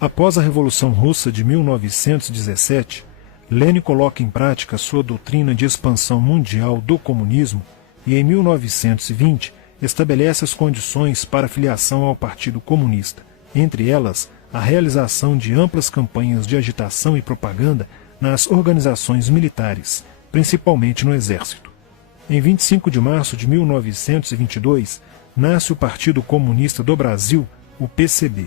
Após a Revolução Russa de 1917, Lenin coloca em prática sua doutrina de expansão mundial do comunismo e, em 1920, estabelece as condições para a filiação ao Partido Comunista, entre elas a realização de amplas campanhas de agitação e propaganda nas organizações militares, principalmente no Exército. Em 25 de março de 1922, nasce o Partido Comunista do Brasil, o PCB.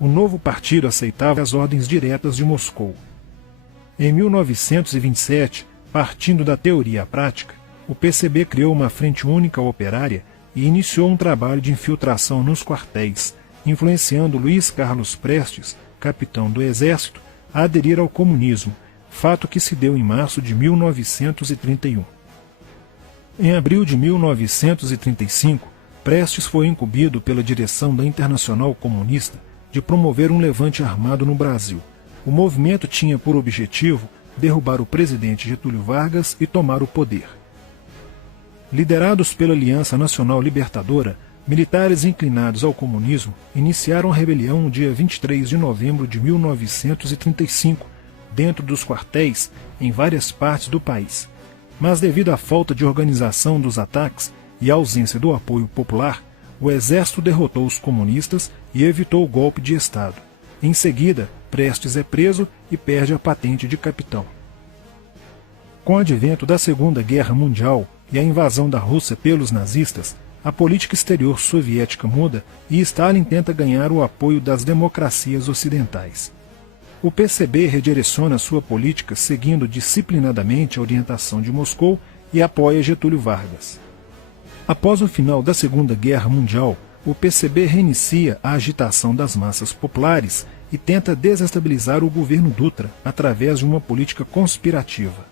O novo partido aceitava as ordens diretas de Moscou. Em 1927, partindo da teoria à prática, o PCB criou uma frente única operária e iniciou um trabalho de infiltração nos quartéis, influenciando Luiz Carlos Prestes, capitão do Exército, a aderir ao comunismo, fato que se deu em março de 1931. Em abril de 1935, Prestes foi incumbido pela direção da Internacional Comunista de promover um levante armado no Brasil. O movimento tinha por objetivo derrubar o presidente Getúlio Vargas e tomar o poder. Liderados pela Aliança Nacional Libertadora, militares inclinados ao comunismo iniciaram a rebelião no dia 23 de novembro de 1935, dentro dos quartéis em várias partes do país. Mas devido à falta de organização dos ataques e à ausência do apoio popular, o exército derrotou os comunistas e evitou o golpe de Estado. Em seguida, Prestes é preso e perde a patente de capitão. Com o advento da Segunda Guerra Mundial e a invasão da Rússia pelos nazistas, a política exterior soviética muda e Stalin tenta ganhar o apoio das democracias ocidentais. O PCB redireciona sua política seguindo disciplinadamente a orientação de Moscou e apoia Getúlio Vargas. Após o final da Segunda Guerra Mundial, o PCB reinicia a agitação das massas populares e tenta desestabilizar o governo Dutra através de uma política conspirativa.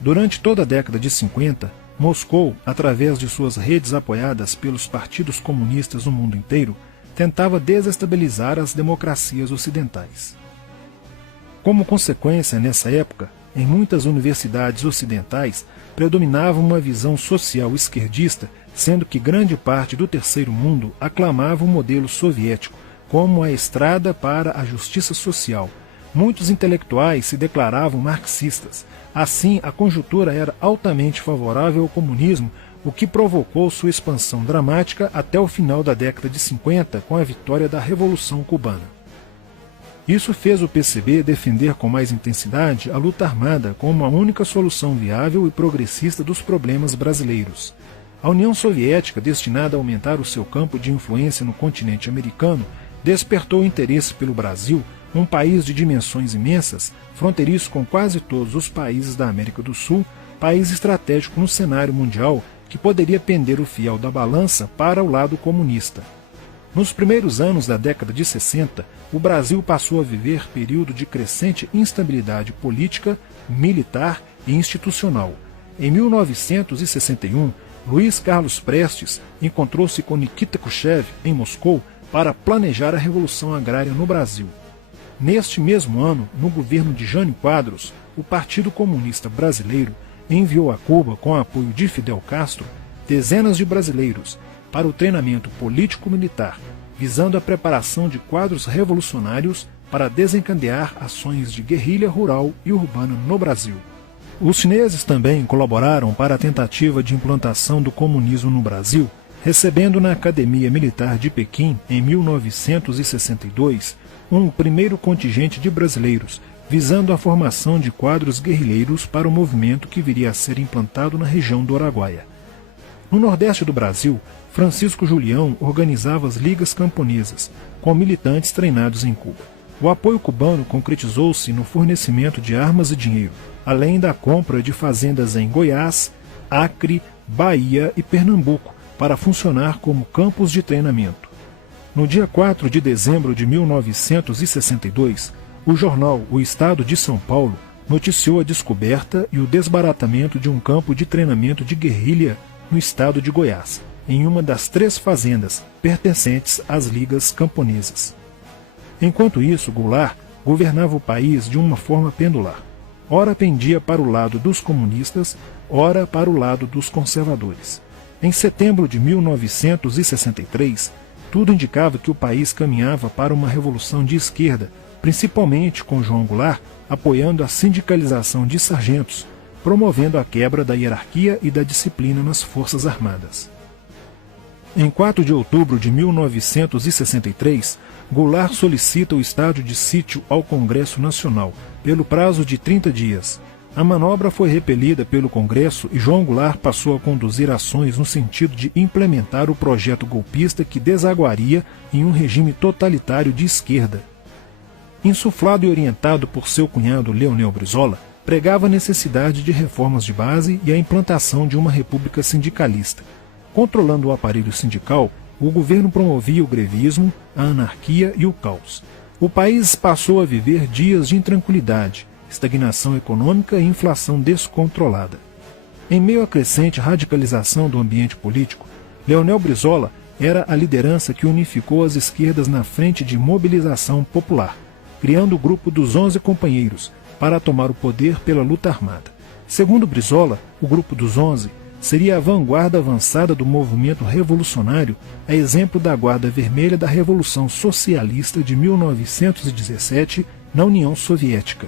Durante toda a década de 50, Moscou, através de suas redes apoiadas pelos partidos comunistas no mundo inteiro, tentava desestabilizar as democracias ocidentais. Como consequência, nessa época, em muitas universidades ocidentais, predominava uma visão social esquerdista, sendo que grande parte do terceiro mundo aclamava o modelo soviético como a estrada para a justiça social. Muitos intelectuais se declaravam marxistas. Assim, a conjuntura era altamente favorável ao comunismo, o que provocou sua expansão dramática até o final da década de 50, com a vitória da Revolução Cubana. Isso fez o PCB defender com mais intensidade a luta armada como a única solução viável e progressista dos problemas brasileiros. A União Soviética, destinada a aumentar o seu campo de influência no continente americano, despertou interesse pelo Brasil, um país de dimensões imensas, fronteiriço com quase todos os países da América do Sul, país estratégico no cenário mundial que poderia pender o fiel da balança para o lado comunista. Nos primeiros anos da década de 60, o Brasil passou a viver período de crescente instabilidade política, militar e institucional. Em 1961, Luiz Carlos Prestes encontrou-se com Nikita Khrushchev em Moscou para planejar a Revolução Agrária no Brasil. Neste mesmo ano, no governo de Jânio Quadros, o Partido Comunista Brasileiro enviou a Cuba, com apoio de Fidel Castro, dezenas de brasileiros para o treinamento político-militar, visando a preparação de quadros revolucionários para desencadear ações de guerrilha rural e urbana no Brasil. Os chineses também colaboraram para a tentativa de implantação do comunismo no Brasil, recebendo na Academia Militar de Pequim, em 1962, um primeiro contingente de brasileiros, visando a formação de quadros guerrilheiros para o movimento que viria a ser implantado na região do Araguaia. No Nordeste do Brasil, Francisco Julião organizava as ligas camponesas, com militantes treinados em Cuba. O apoio cubano concretizou-se no fornecimento de armas e dinheiro, além da compra de fazendas em Goiás, Acre, Bahia e Pernambuco, para funcionar como campos de treinamento. No dia 4 de dezembro de 1962, o jornal O Estado de São Paulo noticiou a descoberta e o desbaratamento de um campo de treinamento de guerrilha no estado de Goiás, em uma das 3 fazendas pertencentes às ligas camponesas. Enquanto isso, Goulart governava o país de uma forma pendular. Ora pendia para o lado dos comunistas, ora para o lado dos conservadores. Em setembro de 1963, tudo indicava que o país caminhava para uma revolução de esquerda, principalmente com João Goulart apoiando a sindicalização de sargentos, promovendo a quebra da hierarquia e da disciplina nas Forças Armadas. Em 4 de outubro de 1963, Goulart solicita o estado de sítio ao Congresso Nacional, pelo prazo de 30 dias. A manobra foi repelida pelo Congresso e João Goulart passou a conduzir ações no sentido de implementar o projeto golpista que desaguaria em um regime totalitário de esquerda. Insuflado e orientado por seu cunhado Leonel Brizola, pregava a necessidade de reformas de base e a implantação de uma república sindicalista. Controlando o aparelho sindical, o governo promovia o grevismo, a anarquia e o caos. O país passou a viver dias de intranquilidade, estagnação econômica e inflação descontrolada. Em meio à crescente radicalização do ambiente político, Leonel Brizola era a liderança que unificou as esquerdas na frente de mobilização popular, criando o grupo dos 11 companheiros para tomar o poder pela luta armada. Segundo Brizola, o grupo dos 11 seria a vanguarda avançada do movimento revolucionário, a exemplo da Guarda Vermelha da Revolução Socialista de 1917 na União Soviética.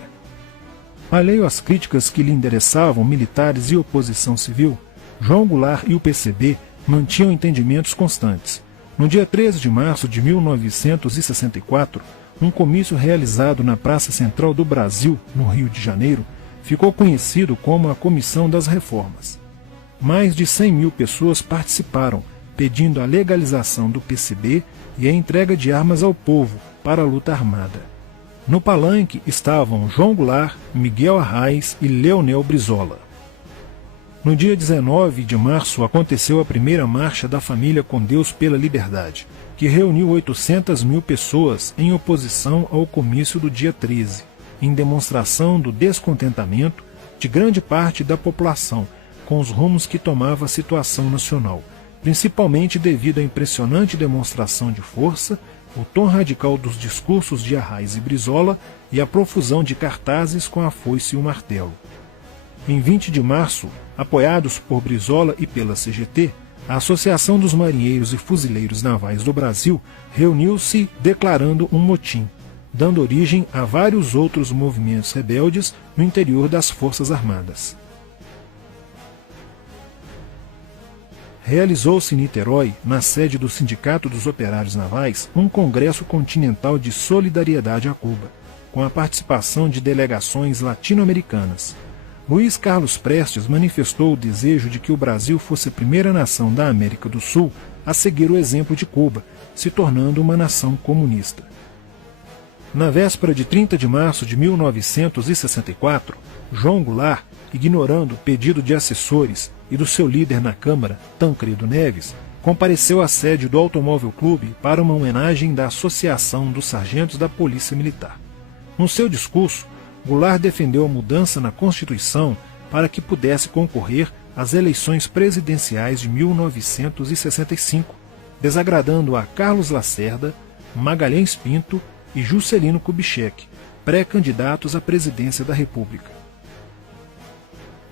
Alheio às críticas que lhe endereçavam militares e oposição civil, João Goulart e o PCB mantinham entendimentos constantes. No dia 13 de março de 1964, um comício realizado na Praça Central do Brasil, no Rio de Janeiro, ficou conhecido como a Comissão das Reformas. Mais de 100 mil pessoas participaram, pedindo a legalização do PCB e a entrega de armas ao povo para a luta armada. No palanque estavam João Goulart, Miguel Arraes e Leonel Brizola. No dia 19 de março aconteceu a primeira Marcha da Família com Deus pela Liberdade, que reuniu 800 mil pessoas em oposição ao comício do dia 13, em demonstração do descontentamento de grande parte da população com os rumos que tomava a situação nacional, principalmente devido à impressionante demonstração de força, o tom radical dos discursos de Arraes e Brizola e a profusão de cartazes com a foice e o martelo. Em 20 de março, apoiados por Brizola e pela CGT, a Associação dos Marinheiros e Fuzileiros Navais do Brasil reuniu-se declarando um motim, dando origem a vários outros movimentos rebeldes no interior das Forças Armadas. Realizou-se em Niterói, na sede do Sindicato dos Operários Navais, um congresso continental de solidariedade a Cuba, com a participação de delegações latino-americanas. Luiz Carlos Prestes manifestou o desejo de que o Brasil fosse a primeira nação da América do Sul a seguir o exemplo de Cuba, se tornando uma nação comunista. Na véspera de 30 de março de 1964, João Goulart, ignorando o pedido de assessores e do seu líder na Câmara, Tancredo Neves, compareceu à sede do Automóvel Clube para uma homenagem da Associação dos Sargentos da Polícia Militar. No seu discurso, Goulart defendeu a mudança na Constituição para que pudesse concorrer às eleições presidenciais de 1965, desagradando a Carlos Lacerda, Magalhães Pinto e Juscelino Kubitschek, pré-candidatos à presidência da República.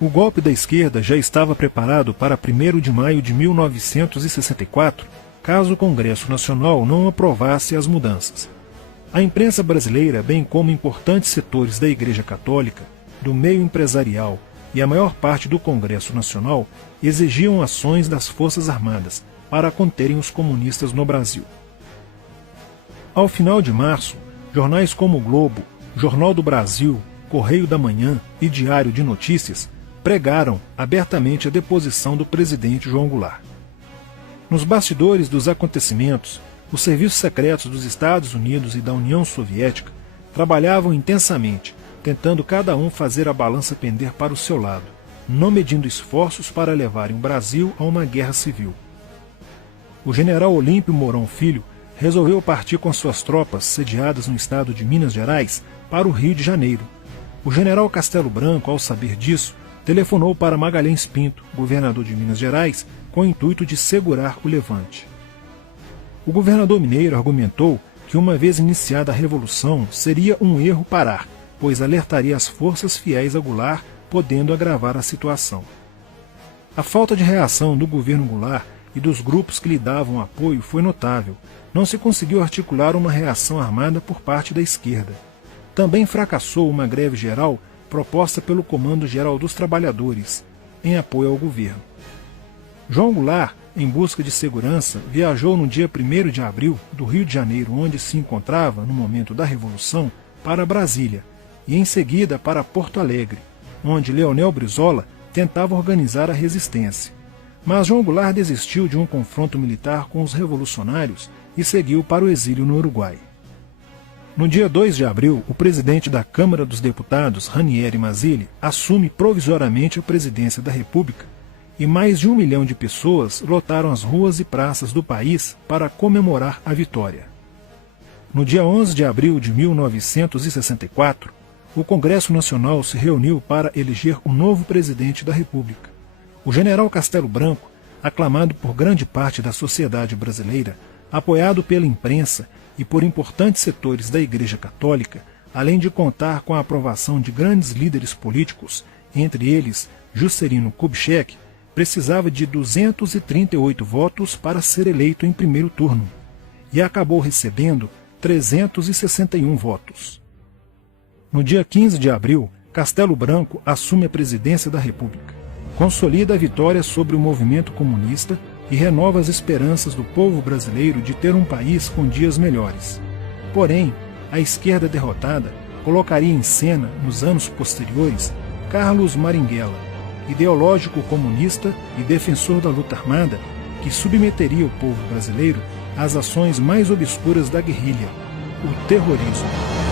O golpe da esquerda já estava preparado para 1º de maio de 1964, caso o Congresso Nacional não aprovasse as mudanças. A imprensa brasileira, bem como importantes setores da Igreja Católica, do meio empresarial e a maior parte do Congresso Nacional, exigiam ações das Forças Armadas para conterem os comunistas no Brasil. Ao final de março, jornais como o Globo, Jornal do Brasil, Correio da Manhã e Diário de Notícias pregaram abertamente a deposição do presidente João Goulart. Nos bastidores dos acontecimentos, os serviços secretos dos Estados Unidos e da União Soviética trabalhavam intensamente, tentando cada um fazer a balança pender para o seu lado, não medindo esforços para levarem o Brasil a uma guerra civil. O general Olímpio Mourão Filho resolveu partir com suas tropas sediadas no estado de Minas Gerais para o Rio de Janeiro. O general Castelo Branco, ao saber disso, telefonou para Magalhães Pinto, governador de Minas Gerais, com o intuito de segurar o levante. O governador mineiro argumentou que, uma vez iniciada a revolução, seria um erro parar, pois alertaria as forças fiéis a Goulart, podendo agravar a situação. A falta de reação do governo Goulart e dos grupos que lhe davam apoio foi notável. Não se conseguiu articular uma reação armada por parte da esquerda. também fracassou uma greve geral proposta pelo Comando Geral dos Trabalhadores, em apoio ao governo. João Goulart, em busca de segurança, viajou no dia 1º de abril do Rio de Janeiro, onde se encontrava no momento da Revolução, para Brasília, e em seguida para Porto Alegre, onde Leonel Brizola tentava organizar a resistência. Mas João Goulart desistiu de um confronto militar com os revolucionários e seguiu para o exílio no Uruguai. No dia 2 de abril, o presidente da Câmara dos Deputados, Ranieri Mazzilli, assume provisoriamente a presidência da República e mais de 1 milhão de pessoas lotaram as ruas e praças do país para comemorar a vitória. No dia 11 de abril de 1964, o Congresso Nacional se reuniu para eleger o novo presidente da República. O general Castelo Branco, aclamado por grande parte da sociedade brasileira, apoiado pela imprensa e por importantes setores da Igreja Católica, além de contar com a aprovação de grandes líderes políticos, entre eles Juscelino Kubitschek, precisava de 238 votos para ser eleito em primeiro turno, e acabou recebendo 361 votos. No dia 15 de abril, Castelo Branco assume a presidência da República, consolida a vitória sobre o movimento comunista e renova as esperanças do povo brasileiro de ter um país com dias melhores. Porém, a esquerda derrotada colocaria em cena, nos anos posteriores, Carlos Marighella, ideológico comunista e defensor da luta armada, que submeteria o povo brasileiro às ações mais obscuras da guerrilha, o terrorismo.